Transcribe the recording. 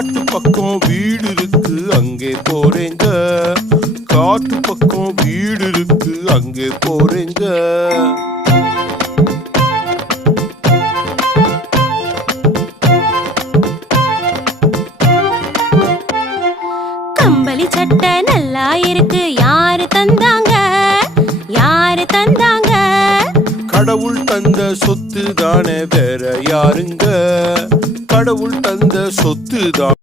காட்டு பக்கம் வீடு இருக்கு அங்கே போறேங்க. காட்டு பக்கம் வீடு இருக்கு அங்கே போறேங்க. கம்பளி சட்டை நல்லா இருக்கு, யாரு தந்தாங்க? யாரு தந்தாங்க? கடவுள் தந்த சொத்து தானே, வேற யாருங்க? கடவுள் தந்த சொத்து தான்.